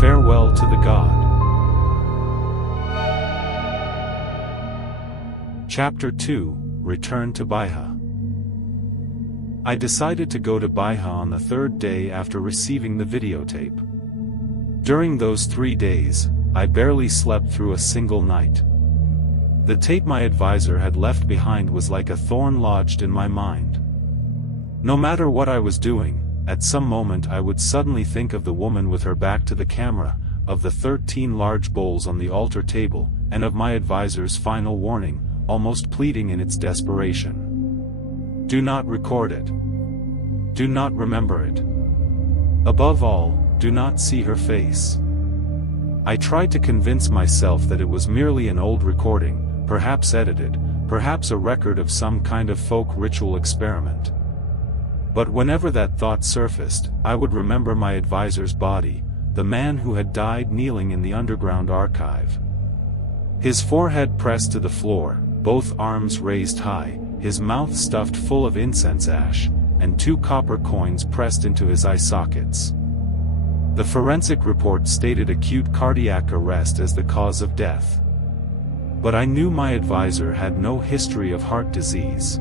Farewell to the God. Chapter 2, Return to Baihe. I decided to go to Baihe on the third day after receiving the videotape. During those 3 days, I barely slept through a single night. The tape my advisor had left behind was like a thorn lodged in my mind. No matter what I was doing, at some moment I would suddenly think of the woman with her back to the camera, of the 13 large bowls on the altar table, and of my advisor's final warning, almost pleading in its desperation. Do not record it. Do not remember it. Above all, do not see her face. I tried to convince myself that it was merely an old recording, perhaps edited, perhaps a record of some kind of folk ritual experiment. But whenever that thought surfaced, I would remember my advisor's body, the man who had died kneeling in the underground archive. His forehead pressed to the floor, both arms raised high, his mouth stuffed full of incense ash, and 2 copper coins pressed into his eye sockets. The forensic report stated acute cardiac arrest as the cause of death. But I knew my advisor had no history of heart disease.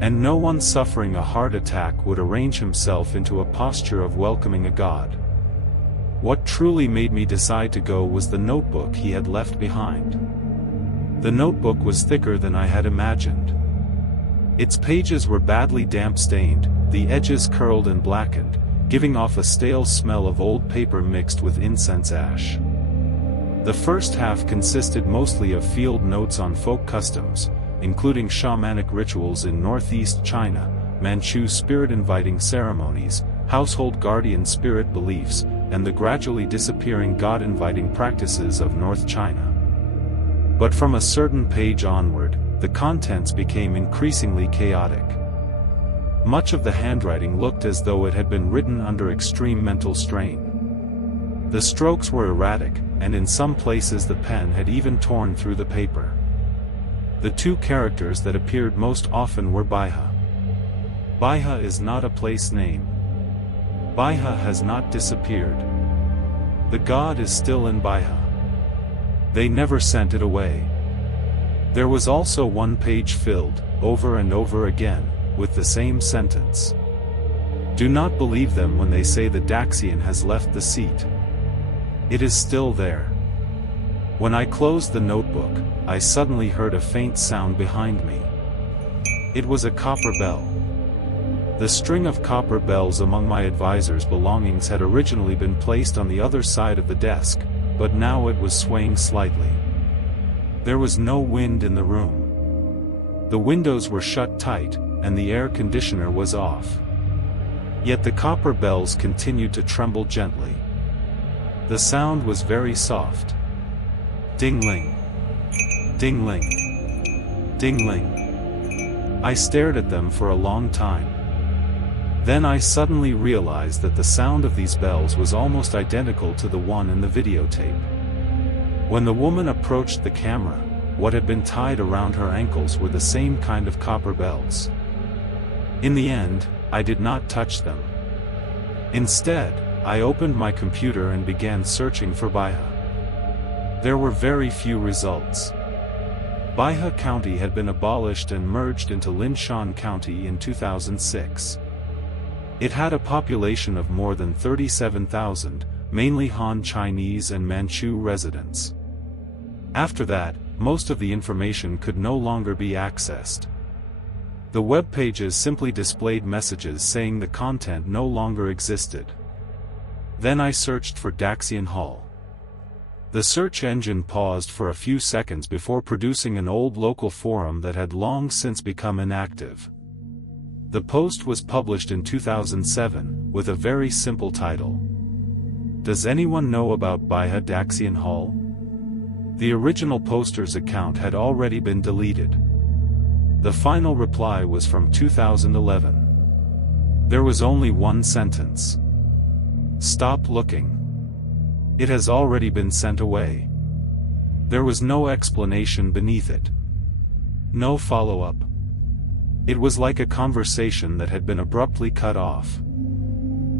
And no one suffering a heart attack would arrange himself into a posture of welcoming a god. What truly made me decide to go was the notebook he had left behind. The notebook was thicker than I had imagined. Its pages were badly damp-stained, the edges curled and blackened, giving off a stale smell of old paper mixed with incense ash. The first half consisted mostly of field notes on folk customs, including shamanic rituals in northeast China, Manchu spirit-inviting ceremonies, household guardian spirit beliefs, and the gradually disappearing god-inviting practices of North China. But from a certain page onward, the contents became increasingly chaotic. Much of the handwriting looked as though it had been written under extreme mental strain. The strokes were erratic, and in some places the pen had even torn through the paper. The 2 characters that appeared most often were Baihe. Baihe is not a place name. Baihe has not disappeared. The god is still in Baihe. They never sent it away. There was also 1 page filled, over and over again, with the same sentence. Do not believe them when they say the Daxian has left the seat. It is still there. When I closed the notebook, I suddenly heard a faint sound behind me. It was a copper bell. The string of copper bells among my advisor's belongings had originally been placed on the other side of the desk, but now it was swaying slightly. There was no wind in the room. The windows were shut tight, and the air conditioner was off. Yet the copper bells continued to tremble gently. The sound was very soft. Ding-ling. Ding-ling. Ding-ling. I stared at them for a long time. Then I suddenly realized that the sound of these bells was almost identical to the one in the videotape. When the woman approached the camera, what had been tied around her ankles were the same kind of copper bells. In the end, I did not touch them. Instead, I opened my computer and began searching for Baihe. There were very few results. Baihe County had been abolished and merged into Linshan County in 2006. It had a population of more than 37,000, mainly Han Chinese and Manchu residents. After that, most of the information could no longer be accessed. The web pages simply displayed messages saying the content no longer existed. Then I searched for Daxian Hall. The search engine paused for a few seconds before producing an old local forum that had long since become inactive. The post was published in 2007, with a very simple title. Does anyone know about Baihe Daxian Hall? The original poster's account had already been deleted. The final reply was from 2011. There was only 1 sentence. Stop looking. It has already been sent away. There was no explanation beneath it. No follow-up. It was like a conversation that had been abruptly cut off.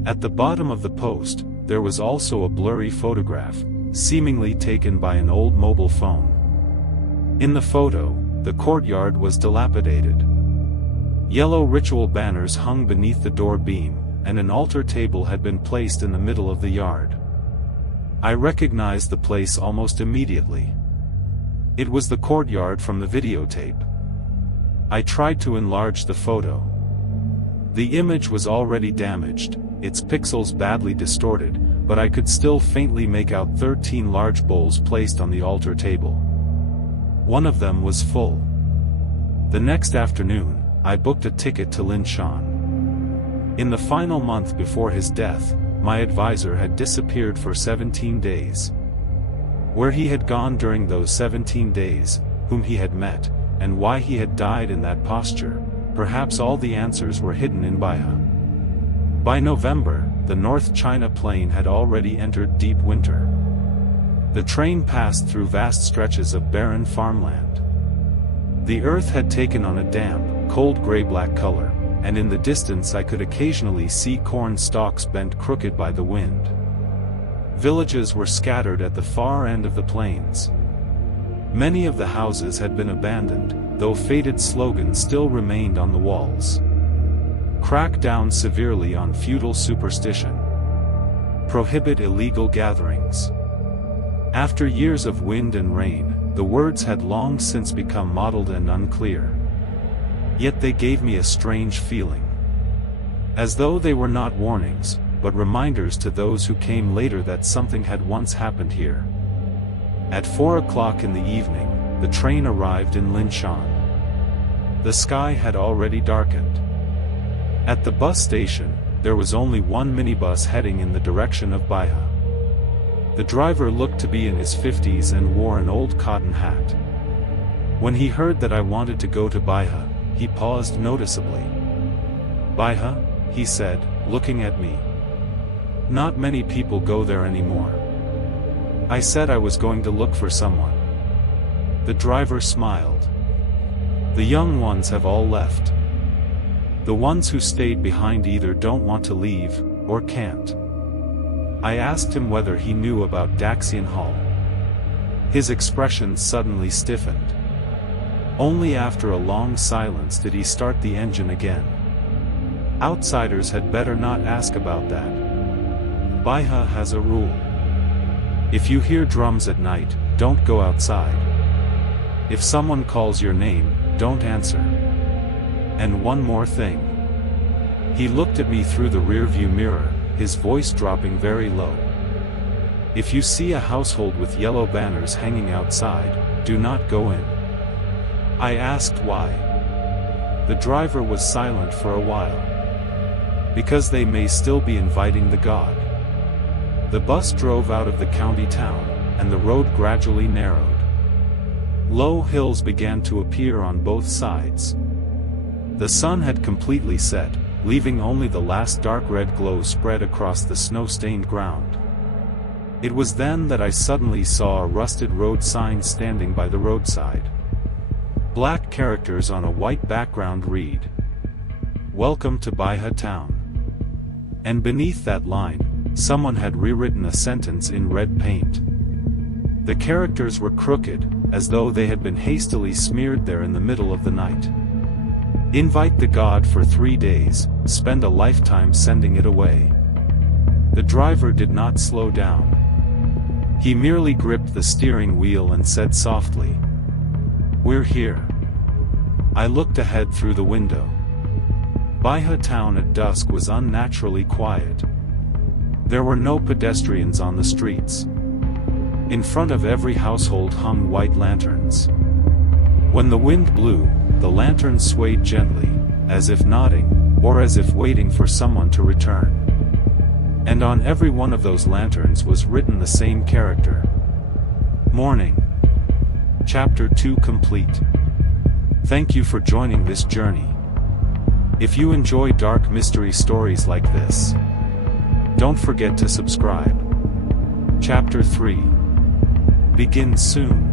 At the bottom of the post, there was also a blurry photograph, seemingly taken by an old mobile phone. In the photo, the courtyard was dilapidated. Yellow ritual banners hung beneath the door beam, and an altar table had been placed in the middle of the yard. I recognized the place almost immediately. It was the courtyard from the videotape. I tried to enlarge the photo. The image was already damaged, its pixels badly distorted, but I could still faintly make out 13 large bowls placed on the altar table. One of them was full. The next afternoon, I booked a ticket to Linshan. In the final month before his death, my advisor had disappeared for 17 days. Where he had gone during those 17 days, whom he had met, and why he had died in that posture, perhaps all the answers were hidden in Baihe. By November, the North China Plain had already entered deep winter. The train passed through vast stretches of barren farmland. The earth had taken on a damp, cold gray-black color, and in the distance I could occasionally see corn stalks bent crooked by the wind. Villages were scattered at the far end of the plains. Many of the houses had been abandoned, though faded slogans still remained on the walls. Crack down severely on feudal superstition. Prohibit illegal gatherings. After years of wind and rain, the words had long since become mottled and unclear. Yet they gave me a strange feeling. As though they were not warnings, but reminders to those who came later that something had once happened here. At 4 o'clock in the evening, the train arrived in Linshan. The sky had already darkened. At the bus station, there was only one minibus heading in the direction of Baihe. The driver looked to be in his 50s and wore an old cotton hat. When he heard that I wanted to go to Baihe, he paused noticeably. "Baihe?" he said, looking at me. "Not many people go there anymore." I said I was going to look for someone. The driver smiled. "The young ones have all left. The ones who stayed behind either don't want to leave, or can't." I asked him whether he knew about Daxian Hall. His expression suddenly stiffened. Only after a long silence did he start the engine again. "Outsiders had better not ask about that. Baihe has a rule. If you hear drums at night, don't go outside. If someone calls your name, don't answer. And one more thing." He looked at me through the rearview mirror, his voice dropping very low. "If you see a household with yellow banners hanging outside, do not go in." I asked why. The driver was silent for a while. "Because they may still be inviting the god." The bus drove out of the county town, and the road gradually narrowed. Low hills began to appear on both sides. The sun had completely set, leaving only the last dark red glow spread across the snow-stained ground. It was then that I suddenly saw a rusted road sign standing by the roadside. Black characters on a white background read, "Welcome to Baihe Town." And beneath that line, someone had rewritten a sentence in red paint. The characters were crooked, as though they had been hastily smeared there in the middle of the night. "Invite the god for 3 days, spend a lifetime sending it away." The driver did not slow down. He merely gripped the steering wheel and said softly, "We're here." I looked ahead through the window. Baihe town at dusk was unnaturally quiet. There were no pedestrians on the streets. In front of every household hung white lanterns. When the wind blew, the lanterns swayed gently, as if nodding, or as if waiting for someone to return. And on every one of those lanterns was written the same character. Morning. Chapter 2 complete. Thank you for joining this journey. If you enjoy dark mystery stories like this, don't forget to subscribe. Chapter 3 begins soon.